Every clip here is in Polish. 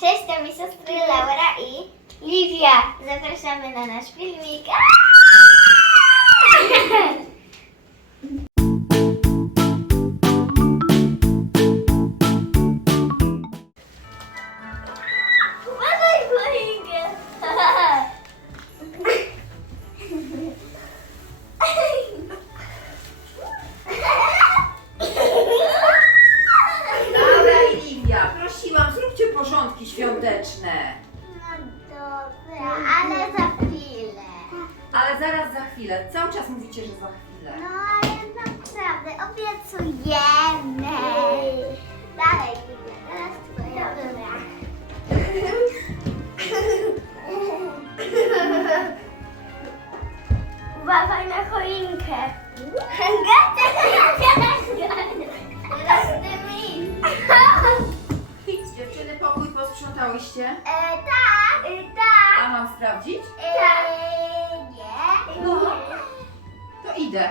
Cześć, to mi siostry Laura i Livia. Zapraszamy na nasz filmik. Uważaj, Cały czas mówicie, że za idę.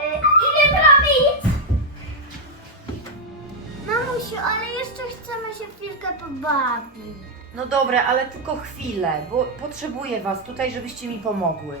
E, Ile zrobić? Mamusiu, ale jeszcze chcemy się chwilkę pobawić. No dobra, ale tylko chwilę, bo potrzebuję was tutaj, żebyście mi pomogły.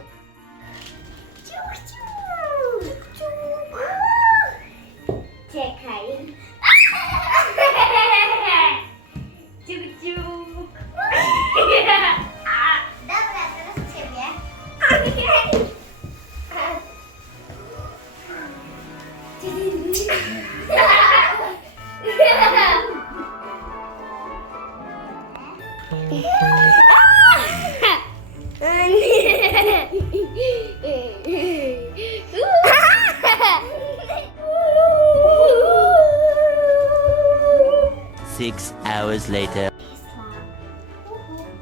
Six hours later.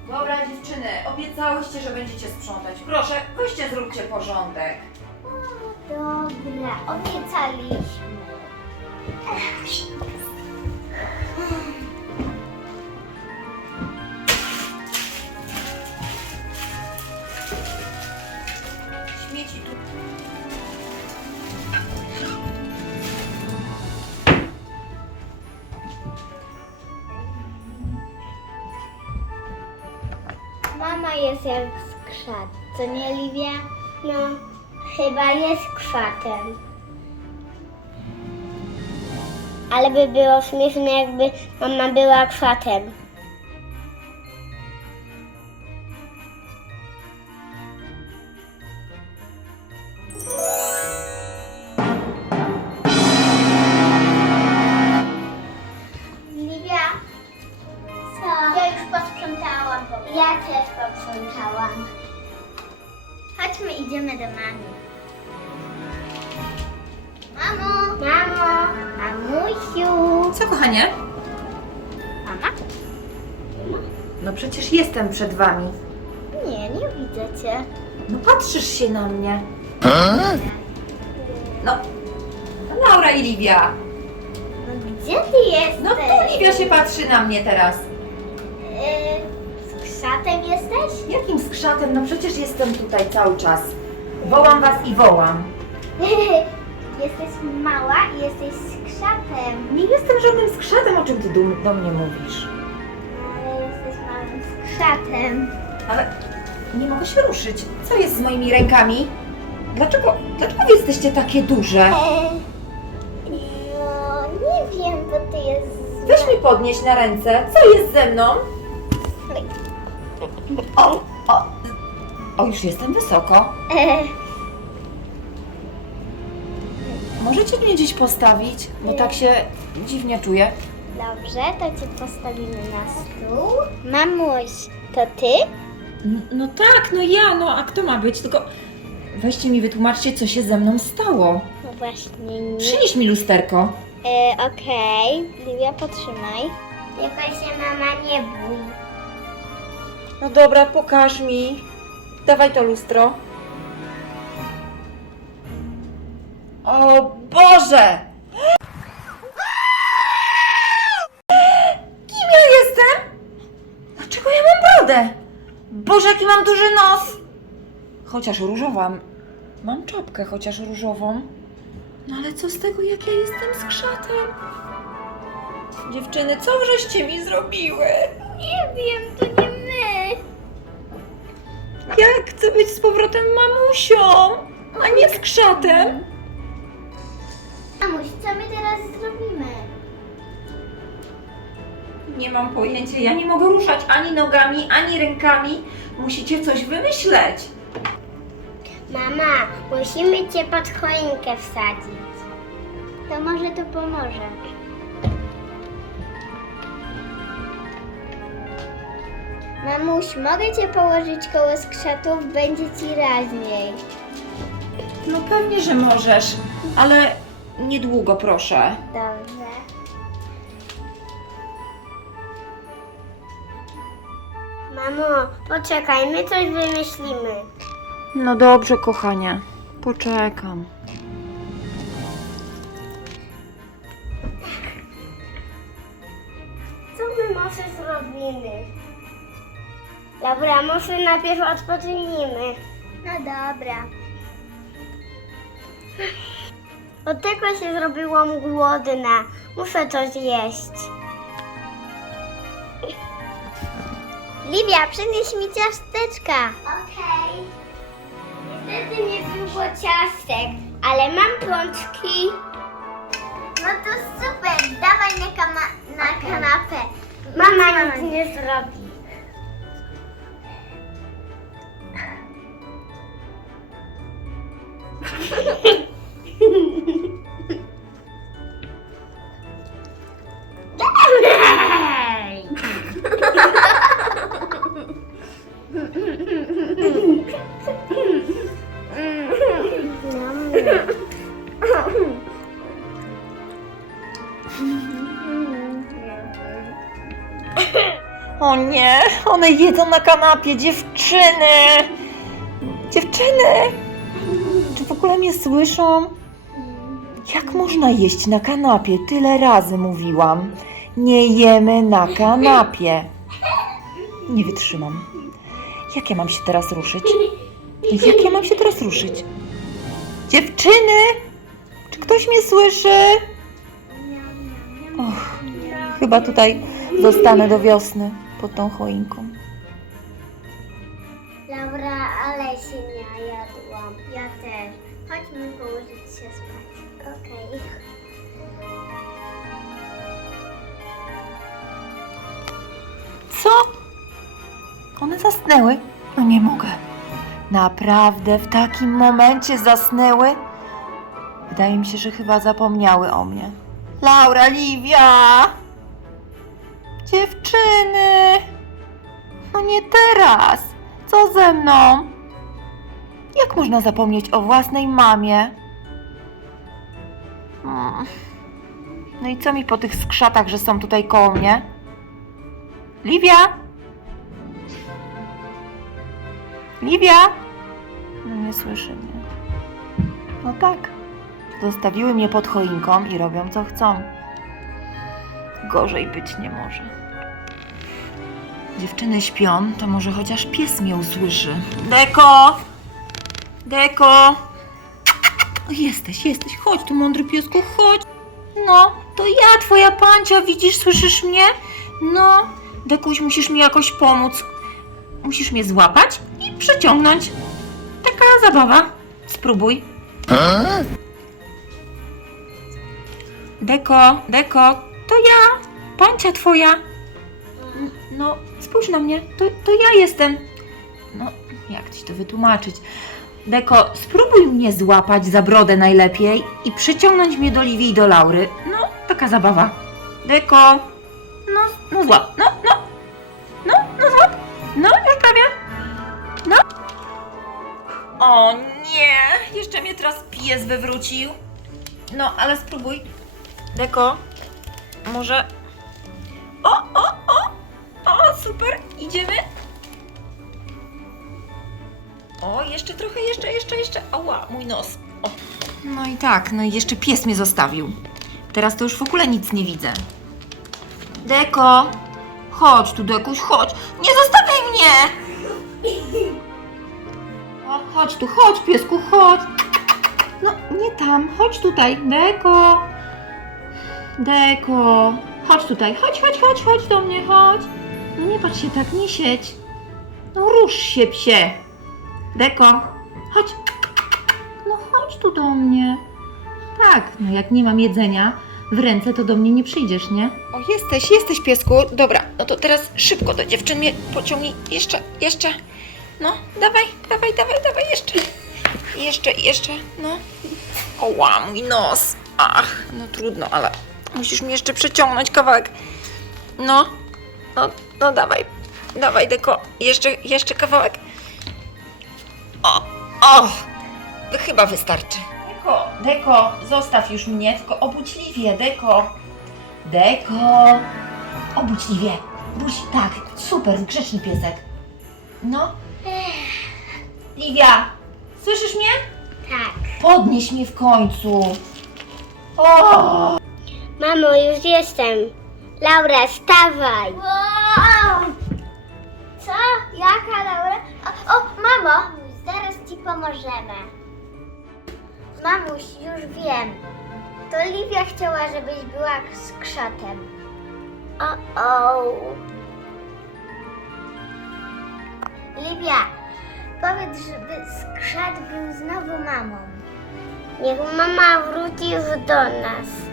Dobra, dziewczyny, obiecałyście, że będziecie sprzątać. Proszę, weźcie, zróbcie porządek. Dobra, obiecaliśmy. Jak skrzat, co nie Liwia? No, chyba jest krzatem. Ale by było śmieszne, jakby mama była krzatem. Ja też posprzątałam. Chodźmy, idziemy do mamy. Mamo! Mamo! Mamusiu! Co, kochanie? Mama? No przecież jestem przed wami. Nie, nie widzę cię. No patrzysz się na mnie. No, Laura i Livia. No gdzie ty jesteś? No to Livia się patrzy na mnie teraz. Yy, z krzatem jesteś? Jakim skrzatem? No przecież jestem tutaj cały czas. Wołam was i wołam. jesteś mała i jesteś z krzatem. Nie jestem żadnym skrzatem, o czym ty do, do mnie mówisz. Ale jesteś małym skrzatem. Ale nie mogę się ruszyć. Co jest z moimi rękami? Dlaczego, dlaczego wy jesteście takie duże? Eee, no, nie wiem, bo ty jest... Weź mi podnieść na ręce. Co jest ze mną? O, o, o już jestem wysoko. Eee, Możecie mnie gdzieś postawić, bo tak się dziwnie czuję. Dobrze, to cię postawimy na stół. Mamuś, to ty? N- No tak, no ja, no a kto ma być? Tylko weźcie mi wytłumaczcie, co się ze mną stało. No właśnie nie. Przynieś mi lusterko. E, Okej, Livia, potrzymaj. Tylko się mama. No dobra, pokaż mi. Dawaj to lustro. O Boże! Kim ja jestem? Dlaczego ja mam brodę? Boże, jaki mam duży nos! Chociaż różową. Mam czapkę chociaż różową. No ale co z tego, jak ja jestem skrzatem? Dziewczyny, co żeście mi zrobiły? Nie wiem, to nie. Ja chcę być z powrotem mamusią, a nie skrzatem. Mamuś, co my teraz zrobimy? Nie mam pojęcia, ja nie mogę ruszać ani nogami, ani rękami. Musicie coś wymyśleć. Mama, musimy cię pod choinkę wsadzić. To może to pomoże. Mamuś, mogę cię położyć koło skrzatów, będzie ci raźniej. No pewnie, że możesz, ale niedługo proszę. Dobrze. Mamo, poczekaj, my coś wymyślimy. No dobrze, kochanie. Poczekam. Co my może zrobimy? Dobra, może najpierw odpocznijmy. No dobra. Od tego się zrobiłam głodna. Muszę coś jeść. Livia, przynieś mi ciasteczka. Okej. Niestety nie było ciastek, ale mam pączki. No to super, dawaj na, kama- na kanapę. Mama nic nie zrobi. O nie, one jedzą na kanapie, dziewczyny! Dziewczyny! Ogóle mnie słyszą? Jak można jeść na kanapie? Tyle razy mówiłam. Nie jemy na kanapie. Nie wytrzymam. Jak ja mam się teraz ruszyć? Jak ja mam się teraz ruszyć? Dziewczyny! Czy ktoś mnie słyszy? Och, chyba tutaj zostanę do wiosny pod tą choinką. Laura, ale się nie jadłam. Ja też. Chodźmy położyć się spać. Okej. Co? One zasnęły? No nie mogę. Naprawdę w takim momencie zasnęły? Wydaje mi się, że chyba zapomniały o mnie. Laura, Livia! Dziewczyny! No nie teraz! Co ze mną? Jak można zapomnieć o własnej mamie? No i co mi po tych skrzatach, że są tutaj koło mnie? Livia? Livia? No nie słyszy mnie. No tak. Zostawiły mnie pod choinką i robią co chcą. Gorzej być nie może. Dziewczyny śpią, to może chociaż pies mnie usłyszy. Deko! Deko! O, Jesteś, jesteś. Chodź tu, mądry piesku, chodź. No, to ja, twoja pancia, widzisz, słyszysz mnie? No, Dekuś, musisz mi jakoś pomóc. Musisz mnie złapać i przeciągnąć. Taka zabawa. Spróbuj. Deko, Deko, to ja, pancia twoja. No, spójrz na mnie, to, to ja jestem. No, jak ci to wytłumaczyć? Deko, spróbuj mnie złapać za brodę najlepiej i przyciągnąć mnie do Liwii i do Laury. No, taka zabawa. Deko, no, no złap, no, no, no, no złap, no, już prawie, no. O nie, jeszcze mnie teraz pies wywrócił. No, ale spróbuj. Deko, może... O, o, o, o, super, idziemy. O, jeszcze trochę, jeszcze, jeszcze, jeszcze. Ała, mój nos. O. No i tak, no i jeszcze pies mnie zostawił. Teraz to już w ogóle nic nie widzę. Deko, chodź tu, Dekuś, chodź. Nie zostawiaj mnie! O, chodź tu, chodź, piesku, chodź. No, nie tam, chodź tutaj, Deko. Deko, Chodź tutaj, chodź, chodź, chodź, chodź do mnie, chodź. No nie patrz się tak, nie siedź. No rusz się, psie. Deko, chodź. No chodź tu do mnie. Tak, no jak nie mam jedzenia w ręce, to do mnie nie przyjdziesz, nie? O, jesteś, jesteś piesku. Dobra, no to teraz szybko do dziewczyn mnie pociągnij. Jeszcze, jeszcze. No, dawaj, dawaj, dawaj, dawaj, jeszcze. Jeszcze, jeszcze, no. Oła, mój nos. Ach, no trudno, ale musisz mi jeszcze przeciągnąć kawałek. No, no, no dawaj, dawaj, Deko, jeszcze, jeszcze kawałek. O, o, chyba wystarczy. Deko, Deko, zostaw już mnie, tylko obudźliwie, Deko. Deko, obudźliwie. Buź, tak, super, grzeczny piesek. No. Liwia, słyszysz mnie? Tak. Podnieś mnie w końcu. O! Mamo, już jestem. Laura, stawaj. Co? Jaka Laura? O, o, mamo, zaraz ci pomożemy. Mamuś, już wiem. To Livia chciała, żebyś była z krzatem. O, o. Livia, powiedz, żeby skrzat był znowu mamą. Niech mama wróci do nas.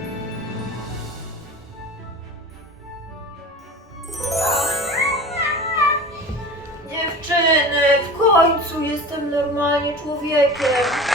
Człowiekiem.